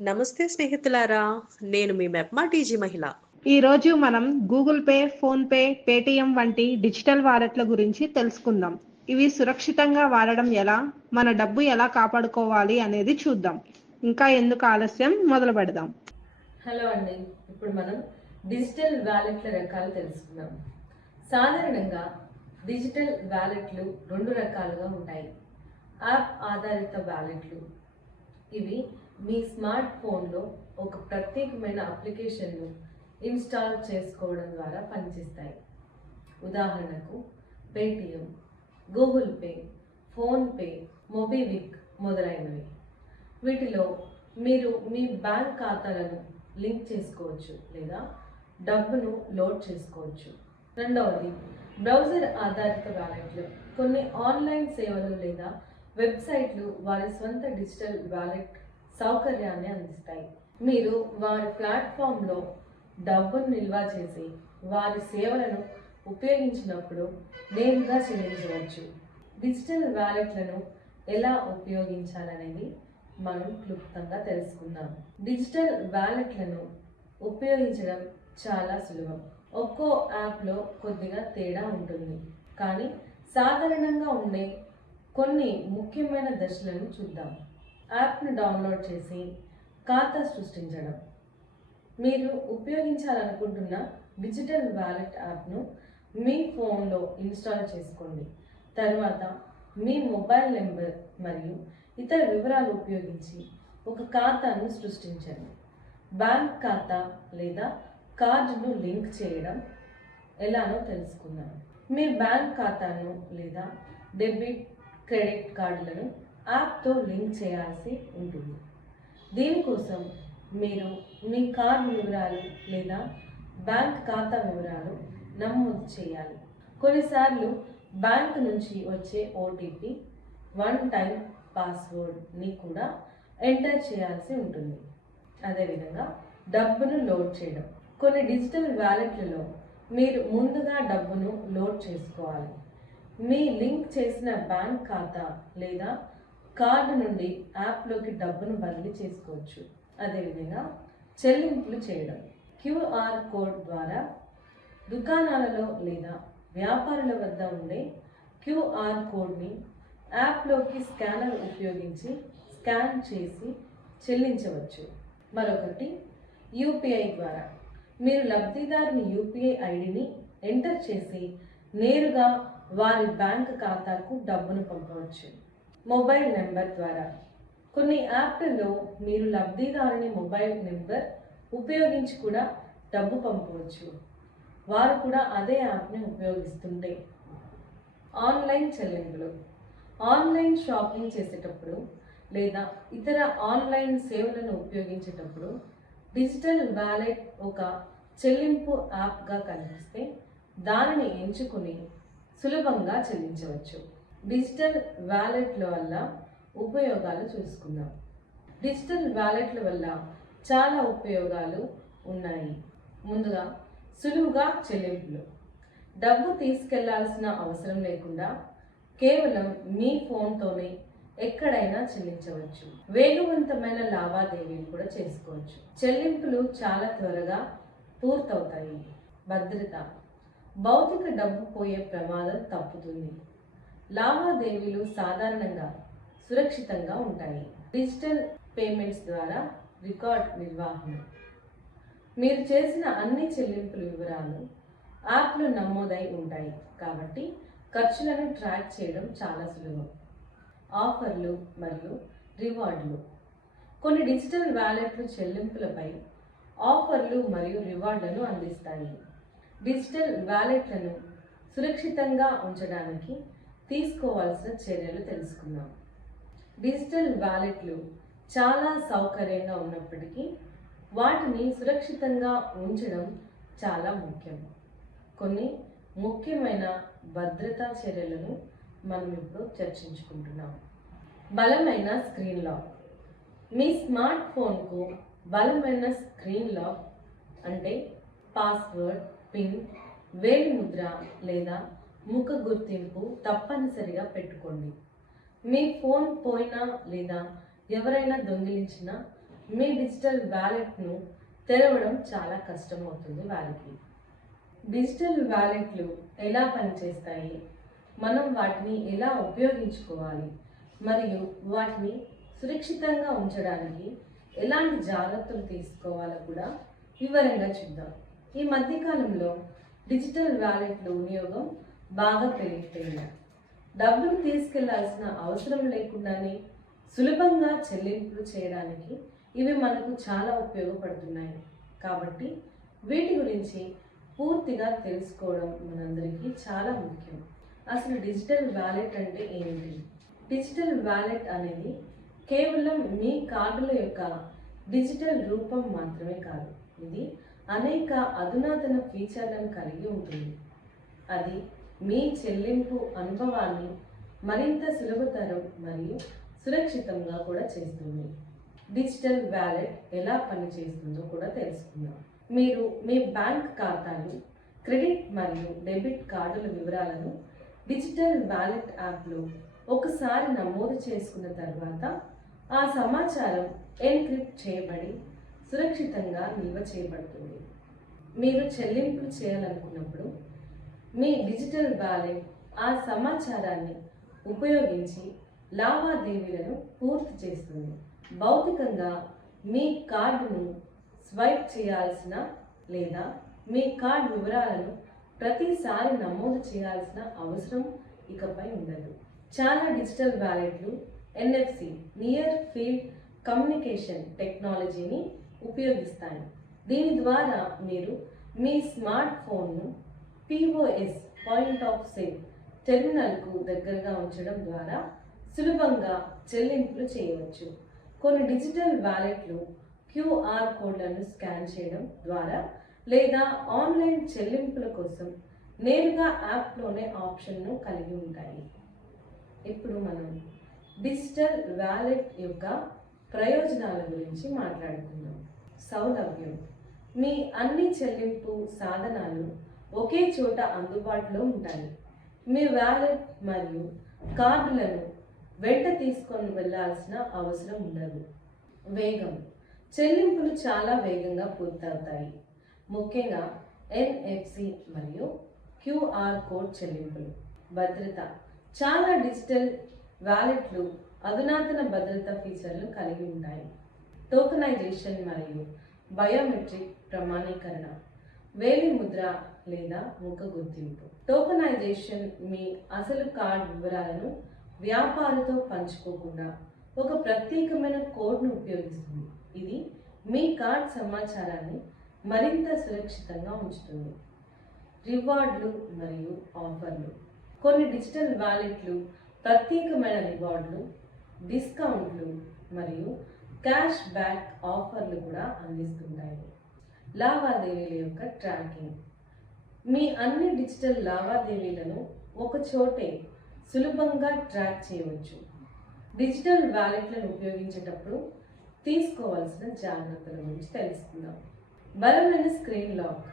నమస్తే స్నేహితులారా! నేను మీ మెప్మా టీజీ మహిళ. ఈరోజు మనం Google pay, phone pay, Paytm వంటి డిజిటల్ వాలెట్ల గురించి తెలుసుకుందాం. ఇవి సురక్షితంగా వాడడం ఎలా, మన డబ్బు ఎలా కాపాడుకోవాలి అనేది చూద్దాం. ఇంకా ఎందుకు ఆలస్యం, మొదలు పెడదాం. హలో అండి. ఇప్పుడు మనం డిజిటల్ వ్యాలెట్ల రకాలు తెలుసుకుందాం. సాధారణంగా డిజిటల్ వ్యాలెట్లు రెండు రకాలుగా ఉంటాయి. యాప్ ఆధారిత వ్యాలెట్లు. ఇవి మీ స్మార్ట్ ఫోన్లో ఒక ప్రత్యేకమైన అప్లికేషన్ను ఇన్స్టాల్ చేసుకోవడం ద్వారా పనిచేస్తాయి. ఉదాహరణకు పేటిఎం, గూగుల్ పే, ఫోన్పే, మొబివిక్ మొదలైనవి. వీటిలో మీరు మీ బ్యాంక్ ఖాతాలను లింక్ చేసుకోవచ్చు లేదా డబ్బును లోడ్ చేసుకోవచ్చు. రెండవది బ్రౌజర్ ఆధారిత వ్యాలెట్లు. కొన్ని ఆన్లైన్ సేవలు లేదా వెబ్సైట్లు వారి స్వంత డిజిటల్ వ్యాలెట్ సౌకర్యాన్ని అందిస్తాయి. మీరు వారి ప్లాట్ఫామ్లో డబ్బును నిల్వ చేసి వారి సేవలను ఉపయోగించినప్పుడు నేరుగా చెల్లించవచ్చు. డిజిటల్ వ్యాలెట్లను ఎలా ఉపయోగించాలనేది మనం క్లుప్తంగా తెలుసుకుందాం. డిజిటల్ వ్యాలెట్లను ఉపయోగించడం చాలా సులభం. ఒక్కో యాప్లో కొద్దిగా తేడా ఉంటుంది, కానీ సాధారణంగా ఉండే కొన్ని ముఖ్యమైన దశలను చూద్దాం. యాప్ను డౌన్లోడ్ చేసి ఖాతా సృష్టించడం. మీరు ఉపయోగించాలనుకుంటున్న డిజిటల్ వ్యాలెట్ యాప్ను మీ ఫోన్లో ఇన్స్టాల్ చేసుకోండి. తర్వాత మీ మొబైల్ నెంబర్ మరియు ఇతర వివరాలు ఉపయోగించి ఒక ఖాతాను సృష్టించండి. బ్యాంక్ ఖాతా లేదా కార్డును లింక్ చేయడం ఎలానో తెలుసుకుందాం. మీ బ్యాంక్ ఖాతాను లేదా డెబిట్, క్రెడిట్ కార్డులను యాప్తో లింక్ చేయాల్సి ఉంటుంది. దీనికోసం మీరు మీ కార్డు వివరాలు లేదా బ్యాంక్ ఖాతా వివరాలు నమోదు చేయాలి. కొన్నిసార్లు బ్యాంక్ నుంచి వచ్చే ఓటీపీ, వన్ టైం పాస్వర్డ్ని కూడా ఎంటర్ చేయాల్సి ఉంటుంది. అదేవిధంగా డబ్బును లోడ్ చేయడం. కొన్ని డిజిటల్ వ్యాలెట్లలో మీరు ముందుగా డబ్బును లోడ్ చేసుకోవాలి. మీ లింక్ చేసిన బ్యాంక్ ఖాతా లేదా కార్డు నుండి యాప్లోకి డబ్బును బదిలీ చేసుకోవచ్చు. అదేవిధంగా చెల్లింపులు చేయడం. క్యూఆర్ కోడ్ ద్వారా దుకాణాలలో లేదా వ్యాపారుల వద్ద ఉండే క్యూఆర్ కోడ్ని యాప్లోకి స్కానర్ ఉపయోగించి స్కాన్ చేసి చెల్లించవచ్చు. మరొకటి యూపీఐ ద్వారా. మీరు లబ్ధిదారుని యూపీఐ ఐడిని ఎంటర్ చేసి నేరుగా వారి బ్యాంక్ ఖాతాకు డబ్బును పంపవచ్చు. మొబైల్ నెంబర్ ద్వారా. కొన్ని యాప్లలో మీరు లబ్ధిదారుని మొబైల్ నెంబర్ ఉపయోగించి కూడా డబ్బు పంపవచ్చు. వారు కూడా అదే యాప్ని ఉపయోగిస్తుంటే. ఆన్లైన్ చెల్లింపులు. ఆన్లైన్ షాపింగ్ చేసేటప్పుడు లేదా ఇతర ఆన్లైన్ సేవలను ఉపయోగించేటప్పుడు డిజిటల్ వ్యాలెట్ ఒక చెల్లింపు యాప్గా కనిపిస్తే దానిని ఎంచుకుని సులభంగా చెల్లించవచ్చు. డిజిటల్ వ్యాలెట్ల వల్ల ఉపయోగాలు చూసుకుందాం. డిజిటల్ వ్యాలెట్ల వల్ల చాలా ఉపయోగాలు ఉన్నాయి. ముందుగా సులువుగా చెల్లింపులు. డబ్బు తీసుకెళ్లాల్సిన అవసరం లేకుండా కేవలం మీ ఫోన్తోనే ఎక్కడైనా చెల్లించవచ్చు. వేగవంతమైన లావాదేవీలు కూడా చేసుకోవచ్చు. చెల్లింపులు చాలా త్వరగా పూర్తవుతాయి. భద్రత. భౌతిక డబ్బు పోయే ప్రమాదం తప్పుతుంది. లావాదేవీలు సాధారణంగా సురక్షితంగా ఉంటాయి. డిజిటల్ పేమెంట్స్ ద్వారా రికార్డ్ నిర్వహణ. మీరు చేసిన అన్ని చెల్లింపుల వివరాలు యాప్లో నమోదై ఉంటాయి కాబట్టి ఖర్చులను ట్రాక్ చేయడం చాలా సులభం. ఆఫర్లు మరియు రివార్డులు. కొన్ని డిజిటల్ వ్యాలెట్లు చెల్లింపులపై ఆఫర్లు మరియు రివార్డులను అందిస్తాయి. డిజిటల్ వ్యాలెట్లను సురక్షితంగా ఉంచడానికి తీసుకోవాల్సిన చర్యలు తెలుసుకుందాం. డిజిటల్ వ్యాలెట్లు చాలా సౌకర్యంగా ఉన్నప్పటికీ వాటిని సురక్షితంగా ఉంచడం చాలా ముఖ్యం. కొన్ని ముఖ్యమైన భద్రతా చర్యలను మనం ఇప్పుడు చర్చించుకుంటున్నాం. బలమైన స్క్రీన్ లాక్. మీ స్మార్ట్ ఫోన్కు బలమైన స్క్రీన్ లాక్ అంటే పాస్వర్డ్, పిన్, వేలిముద్ర లేదా ముఖ గుర్తింపు తప్పనిసరిగా పెట్టుకోండి. మీ ఫోన్ పోయినా లేదా ఎవరైనా దొంగిలించినా మీ డిజిటల్ వ్యాలెట్ను తెరవడం చాలా కష్టమవుతుంది వారికి. డిజిటల్ వ్యాలెట్లు ఎలా పనిచేస్తాయి, మనం వాటిని ఎలా ఉపయోగించుకోవాలి మరియు వాటిని సురక్షితంగా ఉంచడానికి ఎలాంటి జాగ్రత్తలు తీసుకోవాలో కూడా వివరంగా చూద్దాం. ఈ మధ్యకాలంలో డిజిటల్ వ్యాలెట్లు వినియోగం బాగా పెరిగిపోయింది. డబ్బులు తీసుకెళ్లాల్సిన అవసరం లేకుండానే సులభంగా చెల్లింపులు చేయడానికి ఇవి మనకు చాలా ఉపయోగపడుతున్నాయి. కాబట్టి వీటి గురించి పూర్తిగా తెలుసుకోవడం మనందరికీ చాలా ముఖ్యం. అసలు డిజిటల్ వ్యాలెట్ అంటే ఏమిటి? డిజిటల్ వ్యాలెట్ అనేది కేవలం మీ కార్డుల యొక్క డిజిటల్ రూపం మాత్రమే కాదు, ఇది అనేక అధునాతన ఫీచర్లను కలిగి ఉంటుంది. అది మీ చెల్లింపు అనుభవాన్ని మరింత సులభతరం మరియు సురక్షితంగా కూడా చేస్తుంది. డిజిటల్ వ్యాలెట్ ఎలా పనిచేస్తుందో కూడా తెలుసుకుందాం. మీరు మీ బ్యాంక్ ఖాతాలు, క్రెడిట్ మరియు డెబిట్ కార్డుల వివరాలను డిజిటల్ వ్యాలెట్ యాప్లో ఒకసారి నమోదు చేసుకున్న తర్వాత ఆ సమాచారం ఎన్క్రిప్ట్ చేయబడి సురక్షితంగా నిల్వ చేయబడుతుంది. మీరు చెల్లింపులు చేయాలనుకున్నప్పుడు మీ డిజిటల్ వ్యాలెట్ ఆ సమాచారాన్ని ఉపయోగించి లావాదేవీలను పూర్తి చేస్తుంది. భౌతికంగా మీ కార్డును స్వైప్ చేయాల్సిన లేదా మీ కార్డు వివరాలను ప్రతిసారి నమోదు చేయాల్సిన అవసరం ఇకపై ఉండదు. చాలా డిజిటల్ వ్యాలెట్లు NFC నియర్ ఫీల్డ్ కమ్యూనికేషన్ టెక్నాలజీని ఉపయోగిస్తాయి. దీని ద్వారా మీరు మీ స్మార్ట్ ఫోన్ను POS పాయింట్ ఆఫ్ సేల్ టెర్మినల్కు దగ్గరగా ఉంచడం ద్వారా సులభంగా చెల్లింపులు చేయవచ్చు. కొన్ని డిజిటల్ వ్యాలెట్లు QR కోడ్లను స్కాన్ చేయడం ద్వారా లేదా ఆన్లైన్ చెల్లింపుల కోసం నేరుగా యాప్లోనే ఆప్షన్ను కలిగి ఉంటాయి. ఇప్పుడు మనం డిజిటల్ వ్యాలెట్ యొక్క ప్రయోజనాల గురించి మాట్లాడుకుందాం. సౌలభ్యం. మీ అన్ని చెల్లింపు సాధనాలు ఒకే చోట అందుబాటులో ఉంటాయి. మీ వ్యాలెట్ మరియు కార్డులను వెంట తీసుకొని వెళ్ళాల్సిన అవసరం ఉండదు. వేగం. చెల్లింపులు చాలా వేగంగా పూర్తవుతాయి, ముఖ్యంగా NFC మరియు QR కోడ్ చెల్లింపులు. భద్రత. చాలా డిజిటల్ వ్యాలెట్లు అధునాతన భద్రతా ఫీచర్లు కలిగి ఉంటాయి. టోకనైజేషన్ మరియు బయోమెట్రిక్ ప్రమాణీకరణ. వేలి ముద్ర లేదా ముఖ గుర్తింపు. టోకనైజేషన్ మీ అసలు కార్డు వివరాలను వ్యాపారితో పంచుకోకుండా ఒక ప్రత్యేకమైన కోడ్ను ఉపయోగిస్తుంది. ఇది మీ కార్డ్ సమాచారాన్ని మరింత సురక్షితంగా ఉంచుతుంది. రివార్డులు మరియు ఆఫర్లు. కొన్ని డిజిటల్ వ్యాలెట్లు ప్రత్యేకమైన రివార్డులు, డిస్కౌంట్లు మరియు క్యాష్ బ్యాక్ ఆఫర్లు కూడా అందిస్తుంటాయి. లావాదేవీల యొక్క ట్రాకింగ్. మీ అన్ని డిజిటల్ లావాదేవీలను ఒక చోటే సులభంగా ట్రాక్ చేయవచ్చు. డిజిటల్ వ్యాలెట్లను ఉపయోగించేటప్పుడు తీసుకోవాల్సిన జాగ్రత్తల గురించి తెలుసుకుందాం. బలమైన స్క్రీన్ లాక్.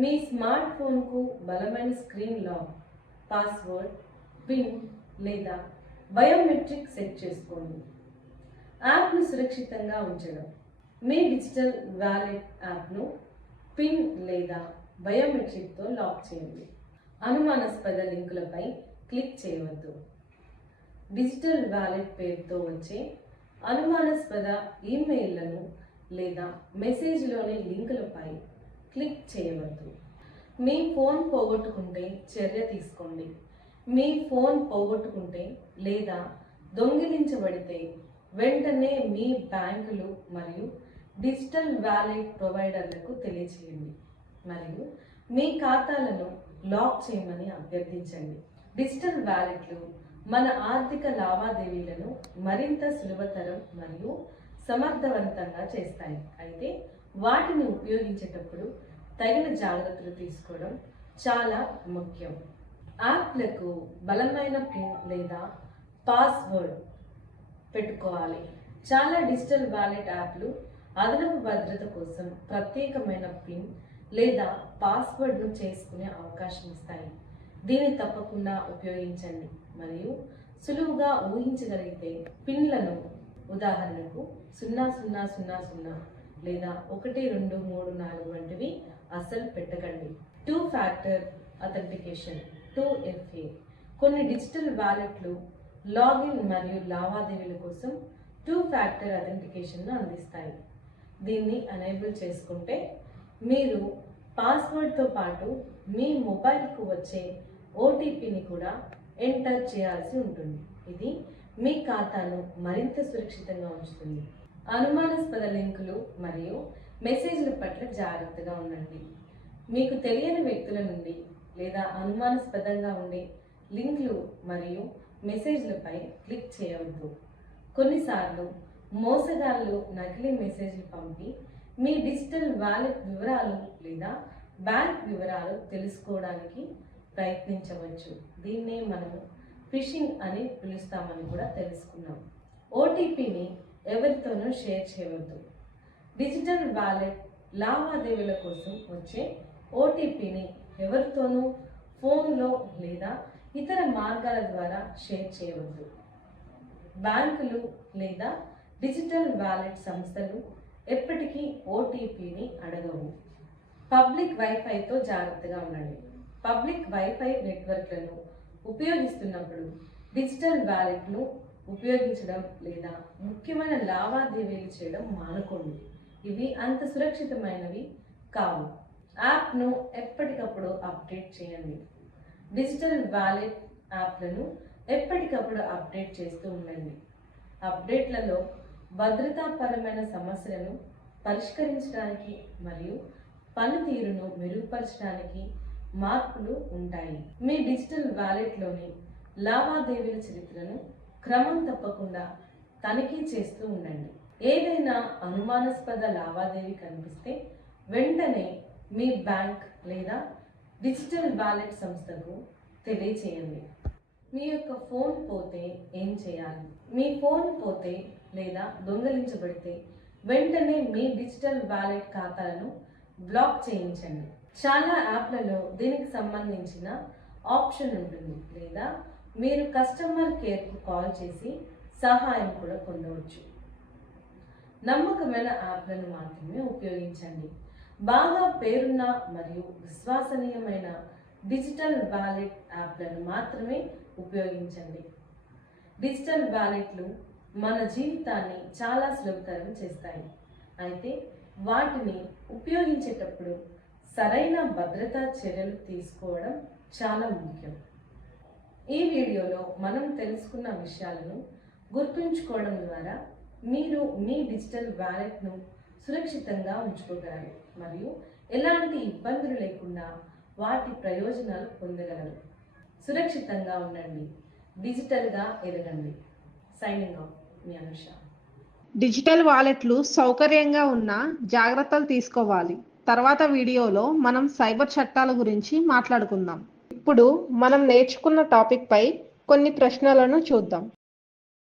మీ స్మార్ట్ ఫోన్కు బలమైన స్క్రీన్ లాక్, పాస్వర్డ్, పిన్ లేదా బయోమెట్రిక్ సెట్ చేసుకోండి. యాప్ను సురక్షితంగా ఉంచడం. మీ డిజిటల్ వ్యాలెట్ యాప్ను పిన్ లేదా బయోమెట్రిక్తో లాక్ చేయండి. అనుమానాస్పద లింకులపై క్లిక్ చేయవద్దు. డిజిటల్ వ్యాలెట్ పేరుతో వచ్చే అనుమానాస్పద ఈమెయిల్లను లేదా మెసేజ్లోని లింకులపై క్లిక్ చేయవద్దు. మీ ఫోన్ పోగొట్టుకుంటే చర్య తీసుకోండి. మీ ఫోన్ పోగొట్టుకుంటే లేదా దొంగిలించబడితే వెంటనే మీ బ్యాంకులు మరియు డిజిటల్ వ్యాలెట్ ప్రొవైడర్లకు తెలియచేయండి మరియు మీ ఖాతాలను లాక్ చేయమని అభ్యర్థించండి. డిజిటల్ వ్యాలెట్లు మన ఆర్థిక లావాదేవీలను మరింత సులభతరం మరియు సమర్థవంతంగా చేస్తాయి. అయితే వాటిని ఉపయోగించేటప్పుడు తగిన జాగ్రత్తలు తీసుకోవడం చాలా ముఖ్యం. యాప్లకు బలమైన పిన్ లేదా పాస్వర్డ్ పెట్టుకోవాలి. చాలా డిజిటల్ వ్యాలెట్ యాప్లు అదనపు భద్రత కోసం ప్రత్యేకమైన పిన్ లేదా పాస్వర్డ్ను చేసుకునే అవకాశం ఇస్తాయి. దీన్ని తప్పకుండా ఉపయోగించండి మరియు సులువుగా ఊహించగలిగితే పిన్లను ఉదాహరణకు 0000 లేదా 1234 వంటివి అస్సలు పెట్టకండి. 2 ఫ్యాక్టర్ అథెంటికేషన్ 2FA కొన్ని డిజిటల్ వాలెట్లు లాగిన్ మరియు లావాదేవీల కోసం 2 ఫ్యాక్టర్ అథెంటికేషన్ను అందిస్తాయి. దీన్ని ఎనేబుల్ చేసుకుంటే మీరు పాస్వర్డ్తో పాటు మీ మొబైల్కు వచ్చే ఓటీపీని కూడా ఎంటర్ చేయాల్సి ఉంటుంది. ఇది మీ ఖాతాను మరింత సురక్షితంగా ఉంచుతుంది. అనుమానాస్పద లింకులు మరియు మెసేజ్ల పట్ల జాగ్రత్తగా ఉండండి. మీకు తెలియని వ్యక్తుల నుండి లేదా అనుమానాస్పదంగా ఉండే లింకులు మరియు మెసేజ్లపై క్లిక్ చేయవద్దు. కొన్నిసార్లు మోసగాళ్ళు నకిలీ మెసేజ్లు పంపి మీ డిజిటల్ వాలెట్ వివరాలు లేదా బ్యాంక్ వివరాలు తెలుసుకోవడానికి ప్రయత్నించవచ్చు. దీన్నే మనము ఫిషింగ్ అని పిలుస్తామని కూడా తెలుసుకున్నాం. ఓటీపీని ఎవరితోనూ షేర్ చేయవద్దు. డిజిటల్ వాలెట్ లావాదేవీల కోసం వచ్చే ఓటీపీని ఎవరితోనూ ఫోన్లో లేదా ఇతర మార్గాల ద్వారా షేర్ చేయవద్దు. బ్యాంకులు లేదా డిజిటల్ వాలెట్ సంస్థలు ఎప్పటికీ ఓటీపీని అడగవు. పబ్లిక్ వైఫైతో జాగ్రత్తగా ఉండండి. పబ్లిక్ వైఫై నెట్వర్క్లను ఉపయోగిస్తున్నప్పుడు డిజిటల్ వాలెట్ను ఉపయోగించడం లేదా ముఖ్యమైన లావాదేవీలు చేయడం మానుకోండి. ఇవి అంత సురక్షితమైనవి కావు. యాప్ను ఎప్పటికప్పుడు అప్డేట్ చేయండి. డిజిటల్ వాలెట్ యాప్లను ఎప్పటికప్పుడు అప్డేట్ చేస్తూ ఉండండి. అప్డేట్లలో భద్రతాపరమైన సమస్యలను పరిష్కరించడానికి మరియు పనితీరును మెరుగుపరచడానికి మార్పులు ఉంటాయి. మీ డిజిటల్ వాలెట్లోని లావాదేవీల చరిత్రను క్రమం తప్పకుండా తనిఖీ చేస్తూ ఉండండి. ఏదైనా అనుమానాస్పద లావాదేవీ కనిపిస్తే వెంటనే మీ బ్యాంక్ లేదా డిజిటల్ వాలెట్ సంస్థకు తెలియచేయండి. మీ యొక్క ఫోన్ పోతే ఏం చేయాలి? మీ ఫోన్ పోతే లేదా దొంగలించబడితే వెంటనే మీ డిజిటల్ వాలెట్ ఖాతాలను బ్లాక్ చేయించండి. చాలా యాప్లలో దీనికి సంబంధించిన ఆప్షన్ ఉంటుంది, లేదా మీరు కస్టమర్ కేర్కు కాల్ చేసి సహాయం కూడా పొందవచ్చు. నమ్మకమైన యాప్లను మాత్రమే ఉపయోగించండి. బాగా పేరున్న మరియు విశ్వసనీయమైన డిజిటల్ వాలెట్ యాప్లను మాత్రమే ఉపయోగించండి. డిజిటల్ వాలెట్లు మన జీవితాన్ని చాలా సులభతరం చేస్తాయి. అయితే వాటిని ఉపయోగించేటప్పుడు సరైన భద్రతా చర్యలు తీసుకోవడం చాలా ముఖ్యం. ఈ వీడియోలో మనం తెలుసుకున్న విషయాలను గుర్తుంచుకోవడం ద్వారా మీరు మీ డిజిటల్ వాలెట్ను సురక్షితంగా ఉంచుకోగలరు మరియు ఎలాంటి ఇబ్బందులు లేకుండా వాటి ప్రయోజనాలు పొందగలరు. సురక్షితంగా ఉండండి, డిజిటల్గా ఎదగండి. సైనింగ్ ఆఫ్, మీ అనుష. డిజిటల్ వాలెట్లు సౌకర్యంగా ఉన్న జాగ్రత్తలు తీసుకోవాలి. తర్వాత వీడియోలో మనం సైబర్ చట్టాల గురించి మాట్లాడుకుందాం. ఇప్పుడు మనం నేర్చుకున్న టాపిక్ పై కొన్ని ప్రశ్నలను చూద్దాం.